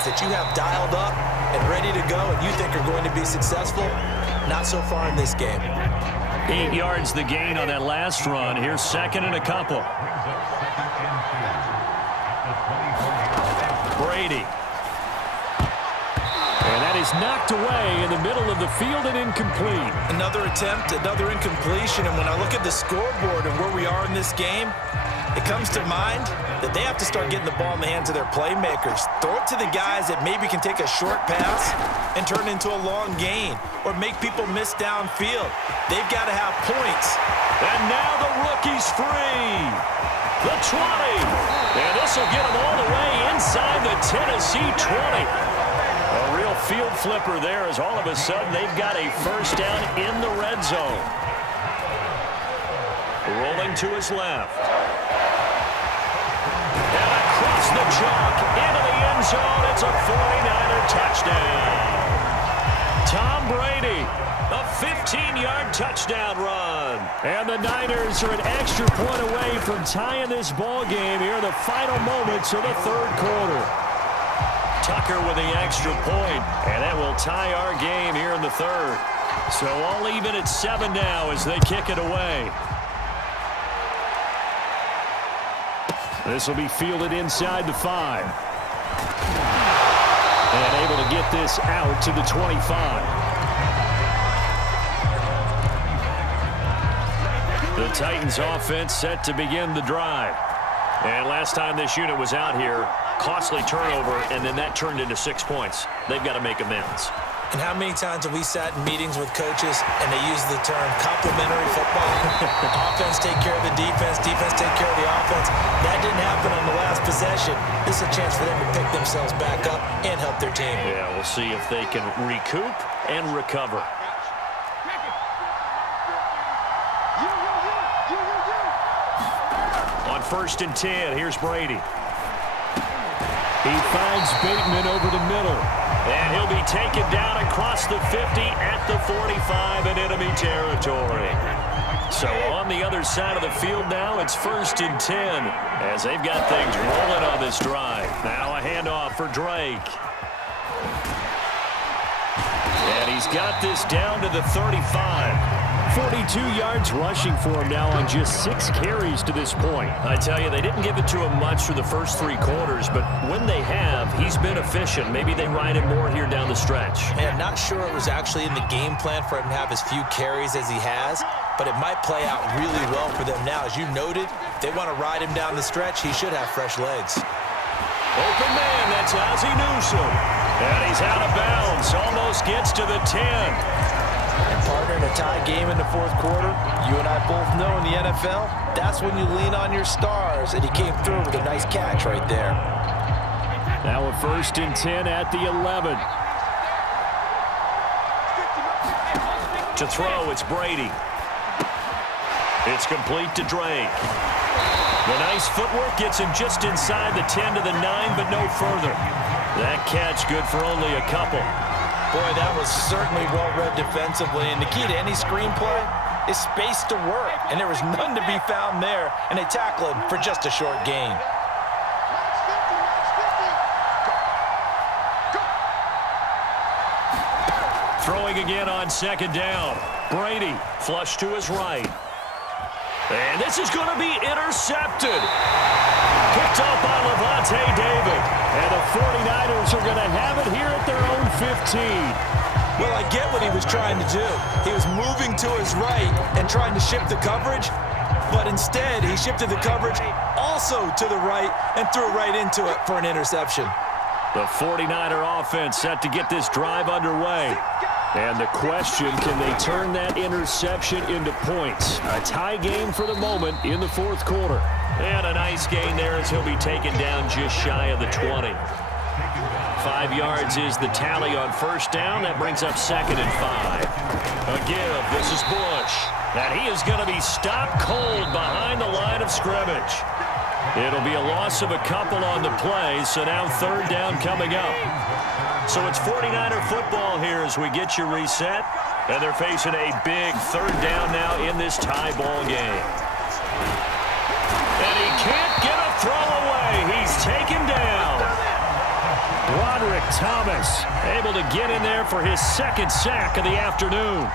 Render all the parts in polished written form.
plays that you have dialed up and ready to go and you think are going to be successful. Not so far in this game. 8 yards the gain on that last run. Here's second and a couple. Brady. And that is knocked away in the middle of the field and incomplete. Another attempt, another incompletion. And when I look at the scoreboard and where we are in this game, it comes to mind that they have to start getting the ball in the hands of their playmakers. Throw it to the guys that maybe can take a short pass and turn it into a long gain or make people miss downfield. They've got to have points. And now the rookie's free. The 20. And this will get them all the way inside the Tennessee 20. A real field flipper there as all of a sudden they've got a first down in the red zone. Rolling to his left. And across the chalk into the end zone. It's a 49er touchdown. Tom Brady, a 15-yard touchdown run. And the Niners are an extra point away from tying this ball game here in the final moments of the third quarter. Tucker with the extra point, and that will tie our game here in the third. So all even at 7 now as they kick it away. This will be fielded inside the 5. And able to get this out to the 25. The Titans offense set to begin the drive. And last time this unit was out here, costly turnover, and then that turned into 6 points. They've got to make amends. And how many times have we sat in meetings with coaches and they use the term complementary football? Offense take care of the defense, defense take care of the offense. That didn't happen on the last possession. This is a chance for them to pick themselves back up and help their team. Yeah, we'll see if they can recoup and recover. On 1st and 10, here's Brady. He finds Bateman over the middle. And he'll be taken down across the 50 at the 45 in enemy territory. So on the other side of the field now, it's 1st and 10 as they've got things rolling on this drive. Now a handoff for Drake. And he's got this down to the 35. 42 yards rushing for him now on just 6 carries to this point. I tell you, they didn't give it to him much for the first 3 quarters, but when they have, he's been efficient. Maybe they ride him more here down the stretch. Man, not sure it was actually in the game plan for him to have as few carries as he has, but it might play out really well for them now. As you noted, if they want to ride him down the stretch, he should have fresh legs. Open man, that's Ozzie Newsome. And he's out of bounds, almost gets to the 10. And partner, in a tie game in the 4th quarter, you and I both know in the NFL, that's when you lean on your stars, and he came through with a nice catch right there. Now a 1st and 10 at the 11. To throw, it's Brady. It's complete to Drake. The nice footwork gets him just inside the 10 to the 9, but no further. That catch good for only a couple. Boy, that was certainly well-read defensively, and the key to any screenplay is space to work, and there was none to be found there, and they tackle him for just a short gain. Throwing again on 2nd down. Brady, flush to his right. And this is going to be intercepted. Picked off by Levante David. And the 49ers are going to have it here at their own 15. Well, I get what he was trying to do. He was moving to his right and trying to shift the coverage, but instead he shifted the coverage also to the right and threw right into it for an interception. The 49er offense set to get this drive underway. And the question, can they turn that interception into points? A tie game for the moment in the 4th quarter. And a nice gain there as he'll be taken down just shy of the 20. 5 yards is the tally on 1st down. That brings up 2nd and 5. A give. This is Bush. And he is going to be stopped cold behind the line of scrimmage. It'll be a loss of a couple on the play, so now 3rd down coming up. So it's 49er football here as we get you reset. And they're facing a big 3rd down now in this tie ball game. And he can't get a throw away. He's taken down. Roderick Thomas able to get in there for his second sack of the afternoon.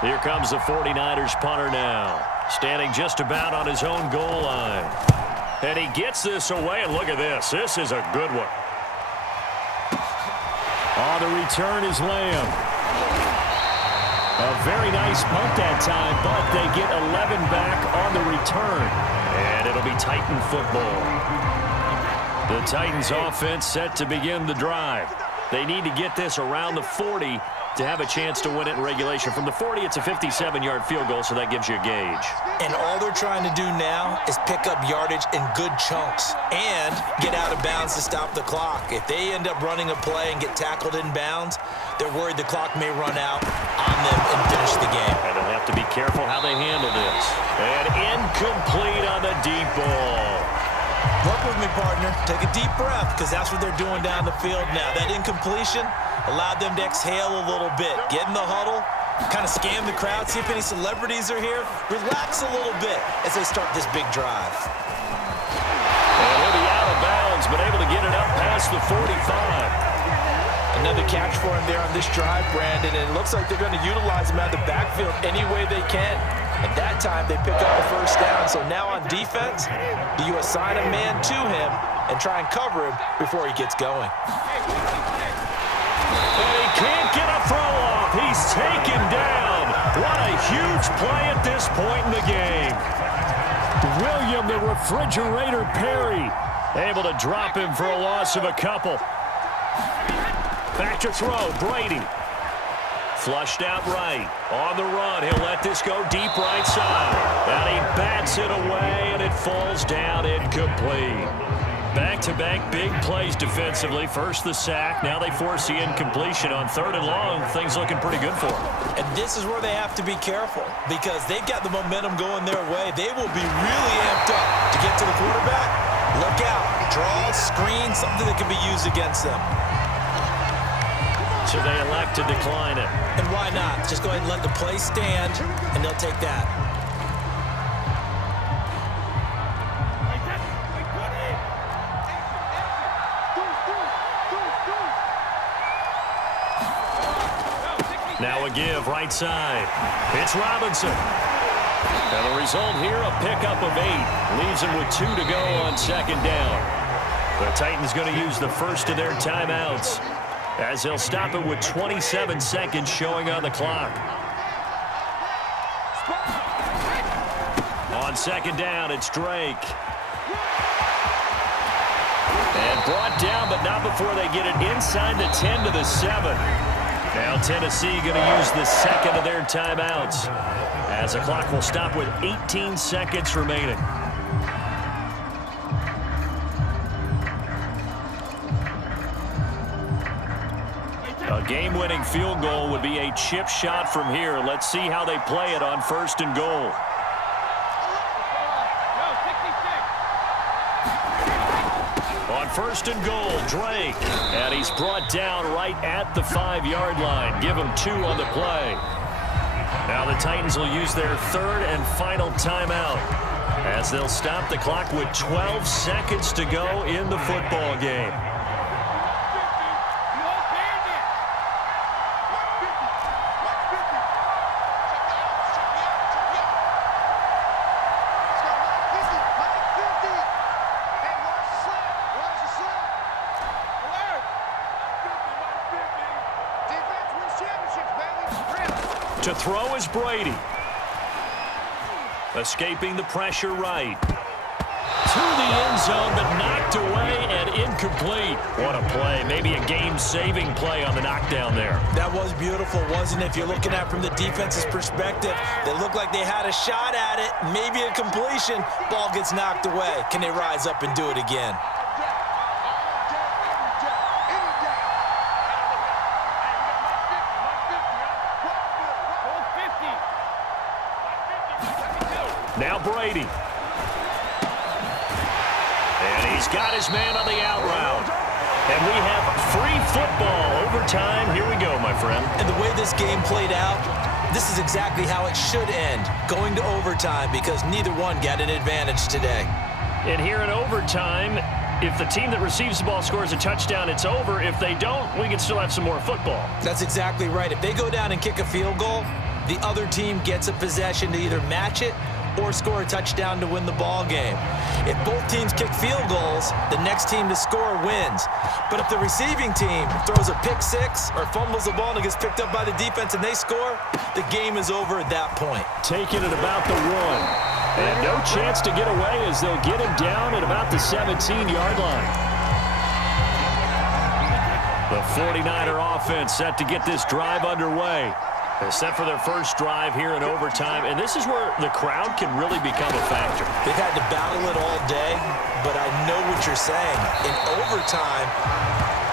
Here comes the 49ers punter now, standing just about on his own goal line. And he gets this away, and look at this. This is a good one. On the return is Lamb. A very nice punt that time, but they get 11 back on the return. And it'll be Titan football. The Titans offense set to begin the drive. They need to get this around the 40 to have a chance to win it in regulation. From the 40, it's a 57-yard field goal, so that gives you a gauge. And all they're trying to do now is pick up yardage in good chunks and get out of bounds to stop the clock. If they end up running a play and get tackled in bounds, they're worried the clock may run out on them and finish the game. And they'll have to be careful how they handle this. And incomplete on the deep ball. Work with me, partner. Take a deep breath, because that's what they're doing down the field now. That incompletion allowed them to exhale a little bit. Get in the huddle, kind of scan the crowd, see if any celebrities are here. Relax a little bit as they start this big drive. And he'll be out of bounds, but able to get it up past the 45. Another catch for him there on this drive, Brandon, and it looks like they're going to utilize him out of the backfield any way they can. And that time, they pick up the first down. So now on defense, do you assign a man to him and try and cover him before he gets going? And he can't get a throw off. He's taken down. What a huge play at this point in the game. William the Refrigerator Perry able to drop him for a loss of a couple. Back to throw, Brady. Flushed out right. On the run, he'll let this go deep right side. And he bats it away, and it falls down incomplete. Back-to-back big plays defensively. First the sack, now they force the incompletion on 3rd and long. Things looking pretty good for them. And this is where they have to be careful, because they've got the momentum going their way. They will be really amped up to get to the quarterback. Look out. Draw, screen, something that can be used against them. So they elect to decline it. And why not? Just go ahead and let the play stand, and they'll take that. Now a give, right side. It's Robinson. And the result here, a pickup of 8. Leaves them with 2 to go on 2nd down. The Titans going to use the first of their timeouts, as they'll stop it with 27 seconds showing on the clock. On 2nd down, it's Drake. And brought down, but not before they get it inside the 10 to the 7. Now Tennessee going to use the second of their timeouts, as the clock will stop with 18 seconds remaining. A game-winning field goal would be a chip shot from here. Let's see how they play it on 1st and goal. On 1st and goal, Drake. And he's brought down right at the 5-yard line. Give him 2 on the play. Now the Titans will use their 3rd and final timeout, as they'll stop the clock with 12 seconds to go in the football game. To throw is Brady. Escaping the pressure right. To the end zone, but knocked away and incomplete. What a play. Maybe a game-saving play on the knockdown there. That was beautiful, wasn't it? If you're looking at it from the defense's perspective, they looked like they had a shot at it. Maybe a completion. Ball gets knocked away. Can they rise up and do it again? Now Brady. And he's got his man on the out route. And we have free football. Overtime. Here we go, my friend. And the way this game played out, this is exactly how it should end. Going to overtime, because neither one got an advantage today. And here in overtime, If the team that receives the ball scores a touchdown, it's over. If they don't, we can still have some more football. That's exactly right. If they go down and kick a field goal, the other team gets a possession to either match it or score a touchdown to win the ball game. If both teams kick field goals, the next team to score wins. But if the receiving team throws a pick six or fumbles the ball and it gets picked up by the defense and they score, the game is over at that point. Taking it about the 1. And no chance to get away as they'll get him down at about the 17-yard line. The 49er offense set to get this drive underway. They're set for their first drive here in overtime, and this is where the crowd can really become a factor. They've had to battle it all day, but I know what you're saying. In overtime,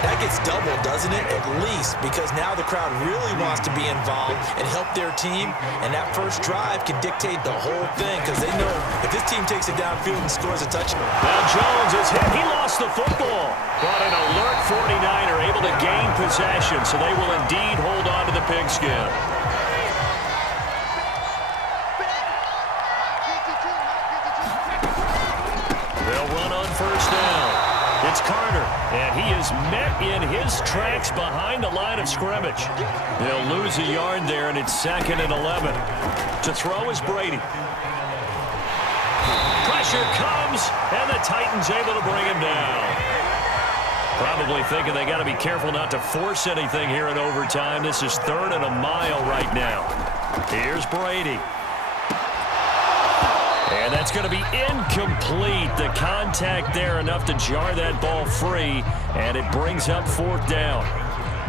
that gets doubled, doesn't it? At least, because now the crowd really wants to be involved and help their team, and that first drive can dictate the whole thing because they know if this team takes it downfield and scores a touchdown. Now Jones is hit. He lost the football. But an alert 49er able to gain possession, so they will indeed hold on to the pigskin. They'll run on first down. It's Carter, and he is met in his tracks behind the line of scrimmage. They'll lose a yard there, and it's 2nd and 11. To throw is Brady. Pressure comes, and the Titans able to bring him down. Probably thinking they got to be careful not to force anything here in overtime. This is 3rd and a mile right now. Here's Brady. And that's going to be incomplete. The contact there enough to jar that ball free, and it brings up 4th down.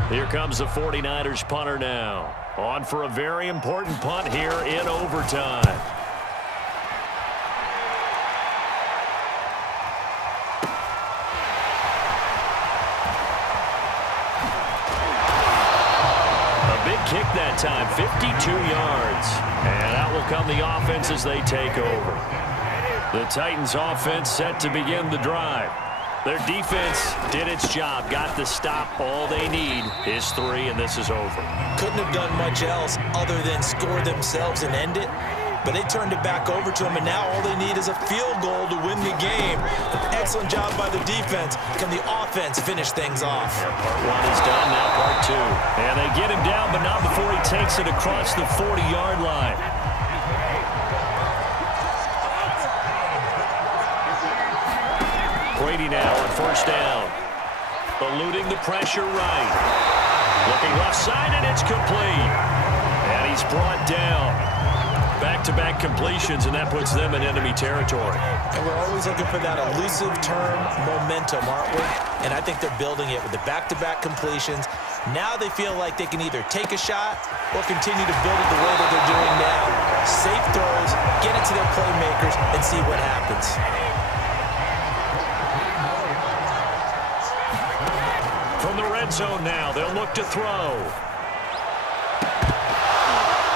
Here comes the 49ers punter now. On for a very important punt here in overtime. Kick that time, 52 yards. And out will come the offense as they take over. The Titans offense set to begin the drive. Their defense did its job, got the stop. All they need is 3, and this is over. Couldn't have done much else other than score themselves and end it. But they turned it back over to them, and now all they need is a field goal to win the game. An excellent job by the defense. Can the offense finish things off? Part 1 is done, now part 2. And they get him down, but not before he takes it across the 40-yard line. Brady now on first down. Eluding the pressure right. Looking left side, and it's complete. And he's brought down. Back-to-back completions, and that puts them in enemy territory. And we're always looking for that elusive term momentum, aren't we? And I think they're building it with the back-to-back completions. Now they feel like they can either take a shot or continue to build it the way that they're doing now. Safe throws, get it to their playmakers, and see what happens. From the red zone now, they'll look to throw.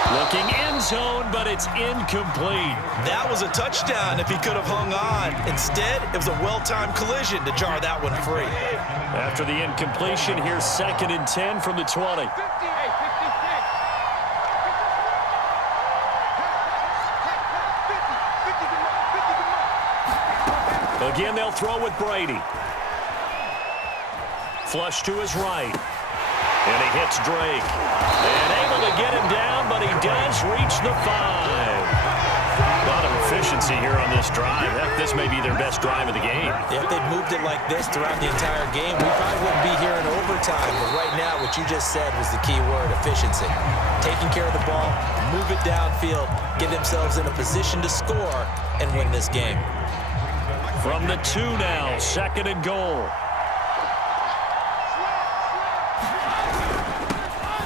Looking end zone, but it's incomplete. That was a touchdown if he could have hung on. Instead, it was a well-timed collision to jar that one free. After the incompletion, here's 2nd and 10 from the 20. Again, they'll throw with Brady. Flush to his right. And he hits Drake. And able to get him down, but he does reach the 5. A lot of efficiency here on this drive. This may be their best drive of the game. If they'd moved it like this throughout the entire game, we probably wouldn't be here in overtime. But right now, what you just said was the key word, efficiency. Taking care of the ball, move it downfield, get themselves in a position to score, and win this game. From the 2 now, 2nd and goal.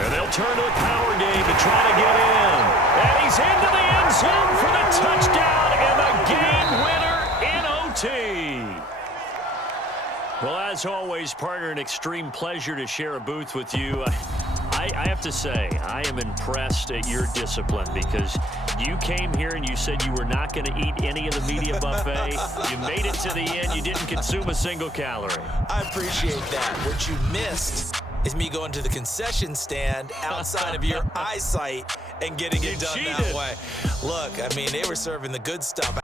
And they'll turn to the power game to try to get in. And he's into the end zone for the touchdown and the game winner in OT. Well, as always, partner, an extreme pleasure to share a booth with you. I have to say, I am impressed at your discipline because you came here and you said you were not going to eat any of the media buffet. You made it to the end. You didn't consume a single calorie. I appreciate that. What you missed is me going to the concession stand outside of your eyesight and getting it done that way. Look, I mean, they were serving the good stuff.